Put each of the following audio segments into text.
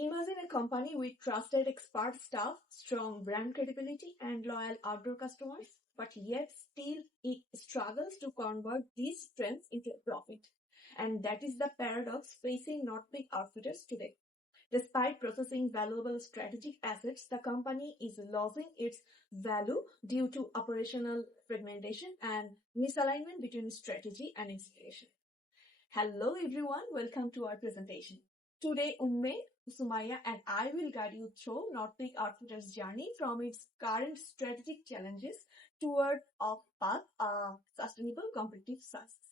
Imagine a company with trusted expert staff, strong brand credibility, and loyal outdoor customers, but yet still it struggles to convert these strengths into a profit. And that is the paradox facing NorthPeak Outfitters today. Despite processing valuable strategic assets, the company is losing its value due to operational fragmentation and misalignment between strategy and execution. Hello everyone, welcome to our presentation. Today, Sumaya and I will guide you through NorthPeak Outfitters' journey from its current strategic challenges toward a path of sustainable competitive success.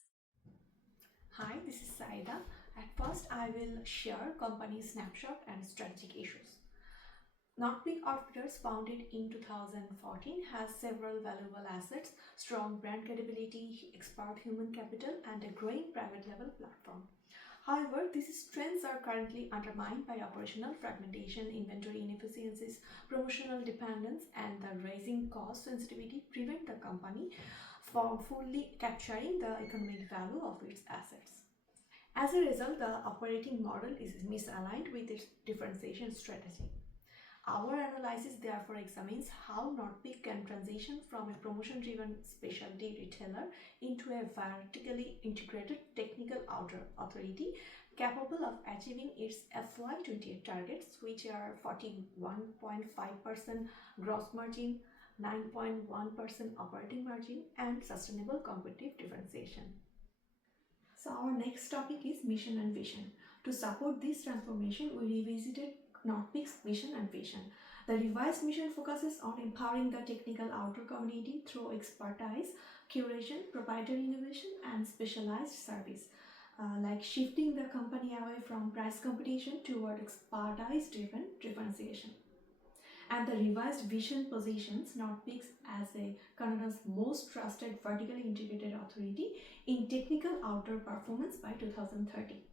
Hi, this is Saida. At first, I will share company snapshot and strategic issues. NorthPeak Outfitters, founded in 2014, has several valuable assets, strong brand credibility, expert human capital, and a growing private label platform. However, these strengths are currently undermined by operational fragmentation, inventory inefficiencies, promotional dependence, and the rising cost sensitivity prevent the company from fully capturing the economic value of its assets. As a result, the operating model is misaligned with its differentiation strategy. Our analysis therefore examines how NorthPeak can transition from a promotion-driven specialty retailer into a vertically integrated technical outer authority capable of achieving its FY28 targets, which are 41.5% gross margin, 9.1% operating margin, and sustainable competitive differentiation. So our next topic is mission and vision. To support this transformation, we revisited NorthPeak's mission and vision. The revised mission focuses on empowering the technical outdoor community through expertise, curation, proprietary innovation, and specialized service, like shifting the company away from price competition toward expertise-driven differentiation. And the revised vision positions NorthPeak as Canada's most trusted vertically integrated authority in technical outdoor performance by 2030.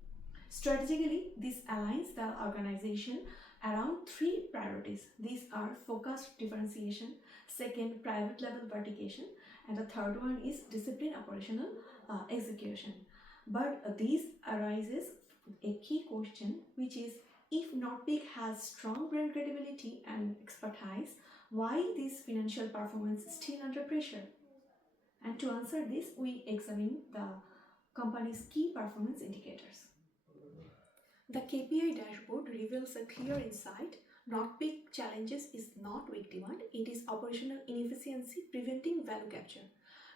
Strategically, this aligns the organization around three priorities. These are focused differentiation, second, private label vertication, and the third one is disciplined operational execution. But this arises a key question, which is, if NorthPeak has strong brand credibility and expertise, why this financial performance is still under pressure? And to answer this, we examine the company's key performance indicators. The KPI dashboard reveals a clear insight. NorthPeak challenges is not weak demand, it is operational inefficiency preventing value capture.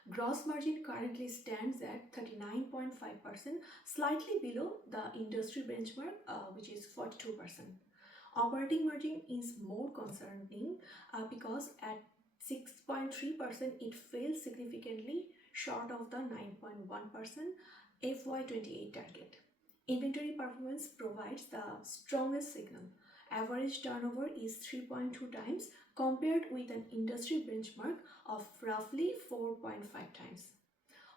Gross margin currently stands at 39.5%, slightly below the industry benchmark, which is 42%. Operating margin is more concerning because at 6.3% it fails significantly short of the 9.1% FY28 target. Inventory performance provides the strongest signal. Average turnover is 3.2 times compared with an industry benchmark of roughly 4.5 times.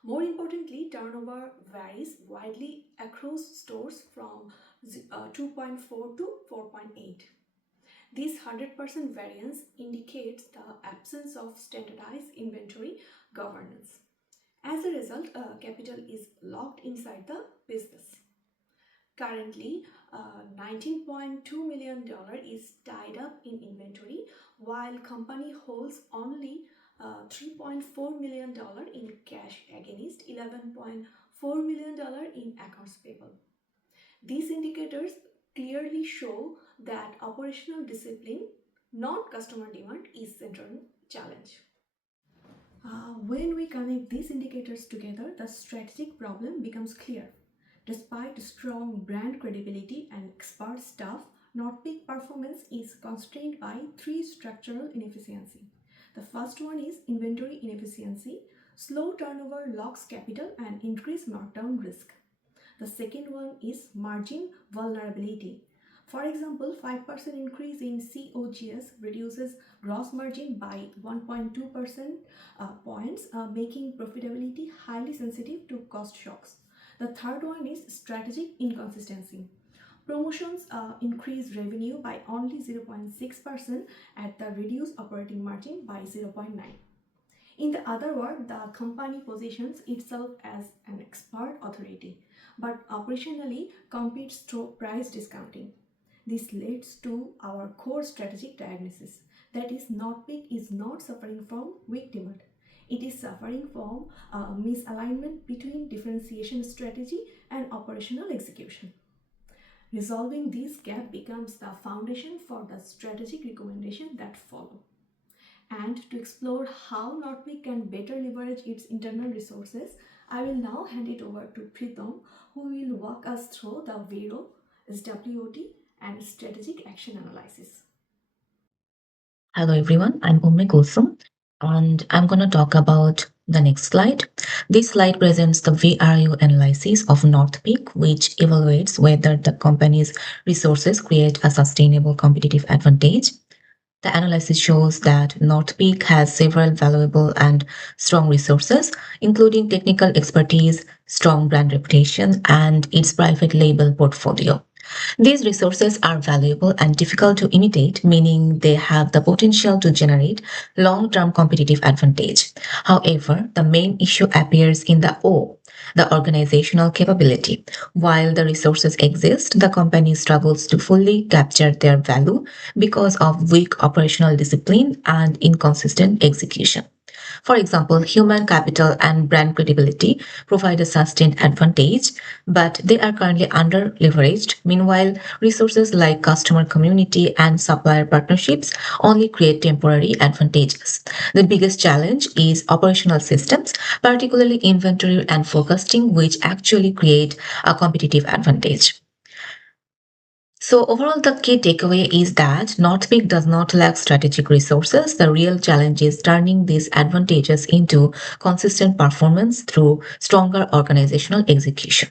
More importantly, turnover varies widely across stores from 2.4 to 4.8. This 100% variance indicates the absence of standardized inventory governance. As a result, capital is locked inside the business. Currently, $19.2 million is tied up in inventory, while company holds only $3.4 million in cash against $11.4 million in accounts payable. These indicators clearly show that operational discipline, not customer demand, is central challenge. When we connect these indicators together, the strategic problem becomes clear. Despite strong brand credibility and expert staff, NorthPeak performance is constrained by three structural inefficiencies. The first one is inventory inefficiency. Slow turnover locks capital and increase markdown risk. The second one is margin vulnerability. For example, 5% increase in COGS reduces gross margin by 1.2% points, making profitability highly sensitive to cost shocks. The third one is strategic inconsistency. Promotions increase revenue by only 0.6% at the reduced operating margin by 0.9. In the other word, the company positions itself as an expert authority, but operationally competes through price discounting. This leads to our core strategic diagnosis, that is, NorthPeak is not suffering from weak demand. It is suffering from misalignment between differentiation strategy and operational execution. Resolving this gap becomes the foundation for the strategic recommendation that follow. And to explore how NorthPeak can better leverage its internal resources, I will now hand it over to Pritham, who will walk us through the Vero, SWOT, and strategic action analysis. Hello everyone, I'm Umme Kulsum and I'm going to talk about the next slide. This slide presents the VRU analysis of NorthPeak, which evaluates whether the company's resources create a sustainable competitive advantage. The analysis shows that NorthPeak has several valuable and strong resources, including technical expertise, strong brand reputation, and its private label portfolio. These resources are valuable and difficult to imitate, meaning they have the potential to generate long term competitive advantage. However, the main issue appears in the O, the organizational capability. While the resources exist, the company struggles to fully capture their value because of weak operational discipline and inconsistent execution. For example, human capital and brand credibility provide a sustained advantage, but they are currently under leveraged. Meanwhile, resources like customer community and supplier partnerships only create temporary advantages. The biggest challenge is operational systems, particularly inventory and forecasting, which actually create a competitive advantage. So, overall, the key takeaway is that Northpeak does not lack strategic resources. The real challenge is turning these advantages into consistent performance through stronger organizational execution.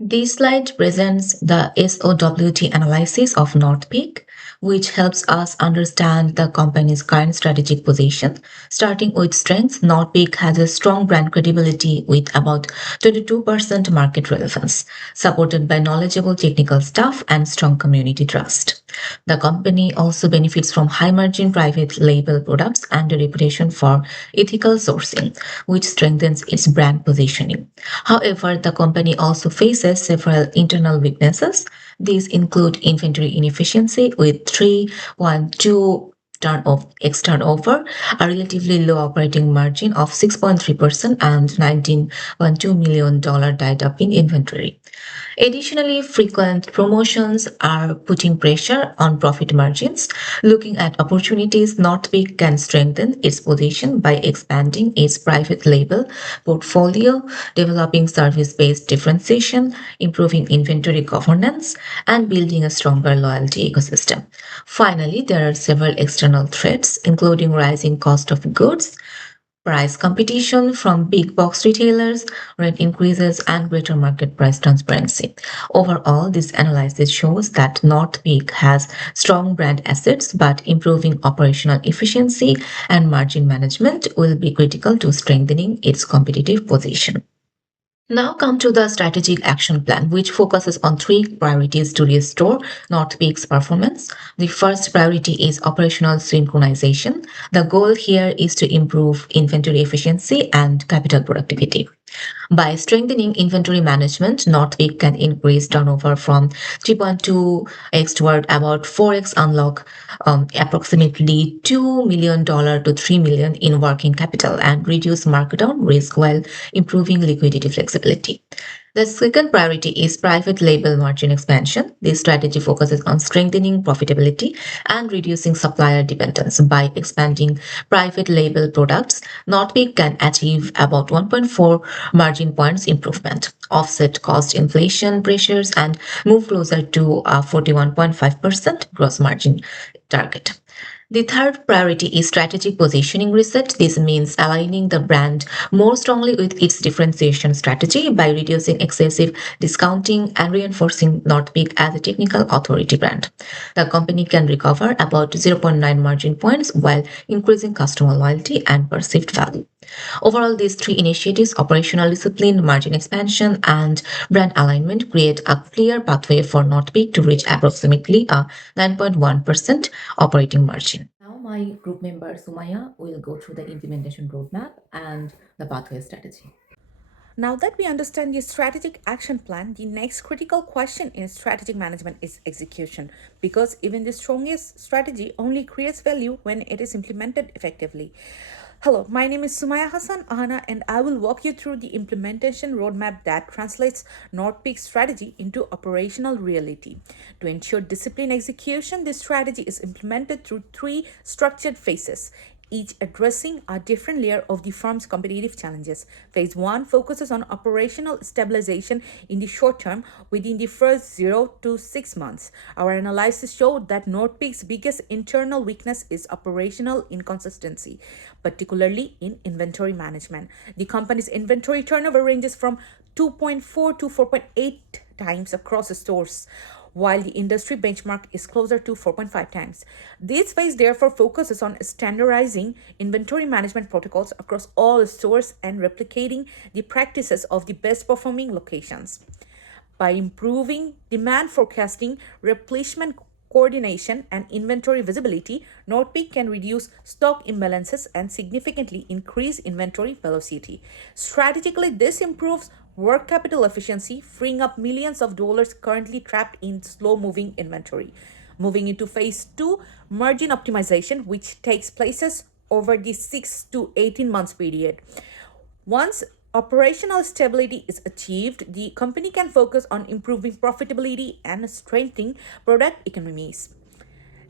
This slide presents the SOWT analysis of NorthPeak, which helps us understand the company's current strategic position. Starting with strengths, NorthPeak has a strong brand credibility with about 22% market relevance, supported by knowledgeable technical staff and strong community trust. The company also benefits from high margin private label products and a reputation for ethical sourcing, which strengthens its brand positioning. However, the company also faces several internal weaknesses. These include inventory inefficiency with 3.2 turnover, a relatively low operating margin of 6.3% and $19.2 million tied up in inventory. Additionally, frequent promotions are putting pressure on profit margins. Looking at opportunities, Northpeak can strengthen its position by expanding its private label portfolio, developing service based differentiation, improving inventory governance, and building a stronger loyalty ecosystem. Finally, there are several external threats, including rising cost of goods, price competition from big box retailers, rent increases, and greater market price transparency. Overall, this analysis shows that Northpeak has strong brand assets, but improving operational efficiency and margin management will be critical to strengthening its competitive position. Now come to the strategic action plan, which focuses on three priorities to restore Northpeak's performance. The first priority is operational synchronization. The goal here is to improve inventory efficiency and capital productivity. By strengthening inventory management, Northpeak can increase turnover from 3.2x toward about 4x, unlock approximately $2 million to $3 million in working capital, and reduce markdown risk while improving liquidity flexibility. The second priority is private label margin expansion. This strategy focuses on strengthening profitability and reducing supplier dependence. By expanding private label products, Northpeak can achieve about 1.4 margin points improvement, offset cost inflation pressures, and move closer to a 41.5% gross margin target. The third priority is strategic positioning reset. This means aligning the brand more strongly with its differentiation strategy by reducing excessive discounting and reinforcing Northpeak as a technical authority brand. The company can recover about zero point 0.9 margin points while increasing customer loyalty and perceived value. Overall, these three initiatives, operational discipline, margin expansion, and brand alignment, create a clear pathway for Northpeak to reach approximately a 9.1% operating margin. Now, my group member Sumaya will go through the implementation roadmap and the pathway strategy. Now that we understand the strategic action plan, the next critical question in strategic management is execution, because even the strongest strategy only creates value when it is implemented effectively. Hello, my name is Sumaya Hassan Ahana, and I will walk you through the implementation roadmap that translates NorthPeak strategy into operational reality. To ensure disciplined execution, this strategy is implemented through three structured phases, each addressing a different layer of the firm's competitive challenges. Phase 1 focuses on operational stabilization in the short term within the first 0 to 6 months. Our analysis showed that NorthPeak's biggest internal weakness is operational inconsistency, particularly in inventory management. The company's inventory turnover ranges from 2.4 to 4.8 times across the stores, while the industry benchmark is closer to 4.5 times. This phase therefore focuses on standardizing inventory management protocols across all stores and replicating the practices of the best performing locations. By improving demand forecasting, replenishment coordination, and inventory visibility, NorthPeak can reduce stock imbalances and significantly increase inventory velocity. Strategically, this improves work capital efficiency, freeing up millions of dollars currently trapped in slow moving inventory. Moving into phase 2, margin optimization, which takes places over the 6 to 18 months period. Once operational stability is achieved, the company can focus on improving profitability and strengthening product economies.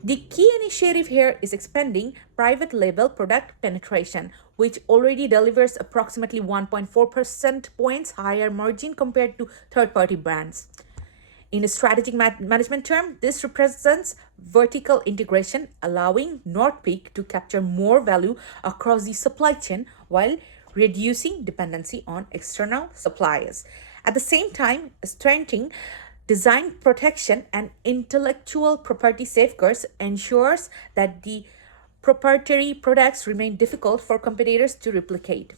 The key initiative here is expanding private label product penetration, which already delivers approximately 1.4% points higher margin compared to third party brands. In a strategic management term, this represents vertical integration, allowing NorthPeak to capture more value across the supply chain while reducing dependency on external suppliers. At the same time, strengthening design protection and intellectual property safeguards ensures that the proprietary products remain difficult for competitors to replicate.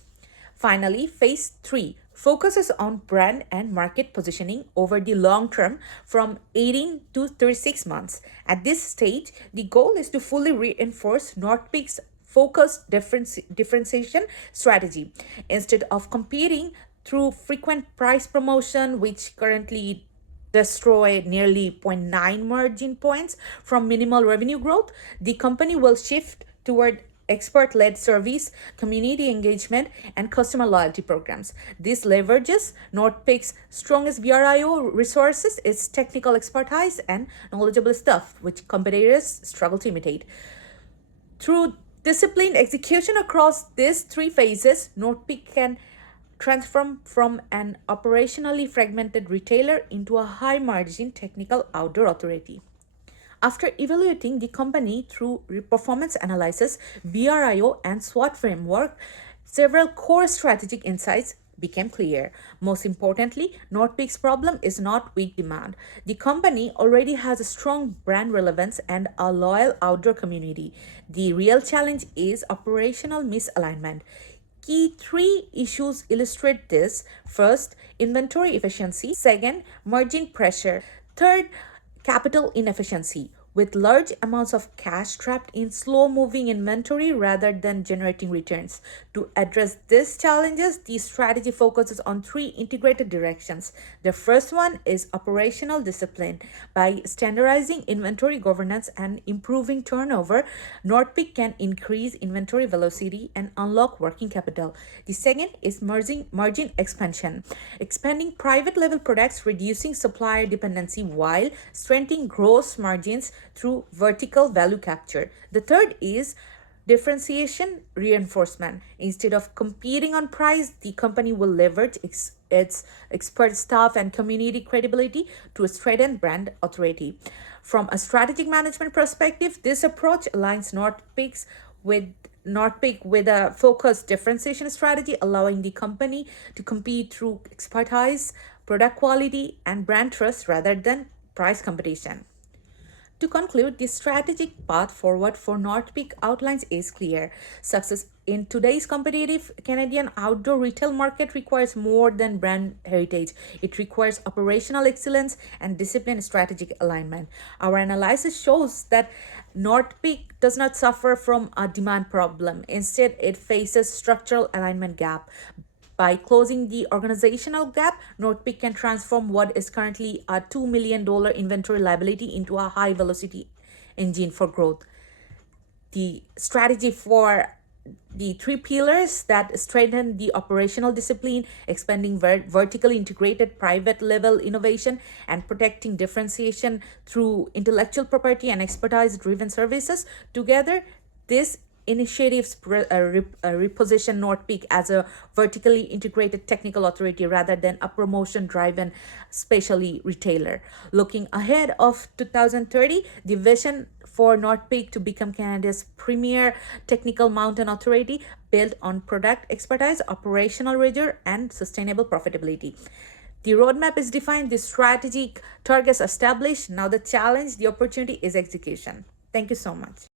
Finally, phase 3 focuses on brand and market positioning over the long term from 18 to 36 months. At this stage, the goal is to fully reinforce NorthPeak's focused differentiation strategy. Instead of competing through frequent price promotion, which currently destroy nearly zero point 0.9 margin points from minimal revenue growth, the company will shift toward expert led service, community engagement, and customer loyalty programs. This leverages NorthPeak's strongest VRIO resources, its technical expertise, and knowledgeable staff, which competitors struggle to imitate. Through disciplined execution across these three phases, NorthPeak can transform from an operationally fragmented retailer into a high margin technical outdoor authority. After evaluating the company through performance analysis, BRIO, and SWOT framework, several core strategic insights became clear. Most importantly, NorthPeak's problem is not weak demand. The company already has a strong brand relevance and a loyal outdoor community. The real challenge is operational misalignment. Key three issues illustrate this. First, inventory efficiency. Second, margin pressure. Third, capital inefficiency, with large amounts of cash trapped in slow moving inventory rather than generating returns. To address these challenges, the strategy focuses on three integrated directions. The first one is operational discipline. By standardizing inventory governance and improving turnover, NorthPeak can increase inventory velocity and unlock working capital. The second is margin expansion, expanding private label products, reducing supplier dependency while strengthening gross margins through vertical value capture. The third is differentiation reinforcement. Instead of competing on price, the company will leverage its expert staff and community credibility to strengthen brand authority. From a strategic management perspective, this approach aligns NorthPeak with a focused differentiation strategy, allowing the company to compete through expertise, product quality, and brand trust rather than price competition. To conclude, the strategic path forward for NorthPeak outlines is clear. Success in today's competitive Canadian outdoor retail market requires more than brand heritage. It requires operational excellence and disciplined strategic alignment. Our analysis shows that NorthPeak does not suffer from a demand problem. Instead, it faces structural alignment gap. By closing the organizational gap, NorthPeak can transform what is currently a $2 million inventory liability into a high velocity engine for growth. The strategy for the three pillars that strengthen the operational discipline, expanding vertically integrated private level innovation, and protecting differentiation through intellectual property and expertise driven services. Together, this initiatives reposition NorthPeak as a vertically integrated technical authority rather than a promotion driven specialty retailer. Looking ahead of 2030, the vision for NorthPeak to become Canada's premier technical mountain authority built on product expertise, operational rigor, and sustainable profitability. The roadmap is defined, the strategic targets established. Now, the challenge, the opportunity is execution. Thank you so much.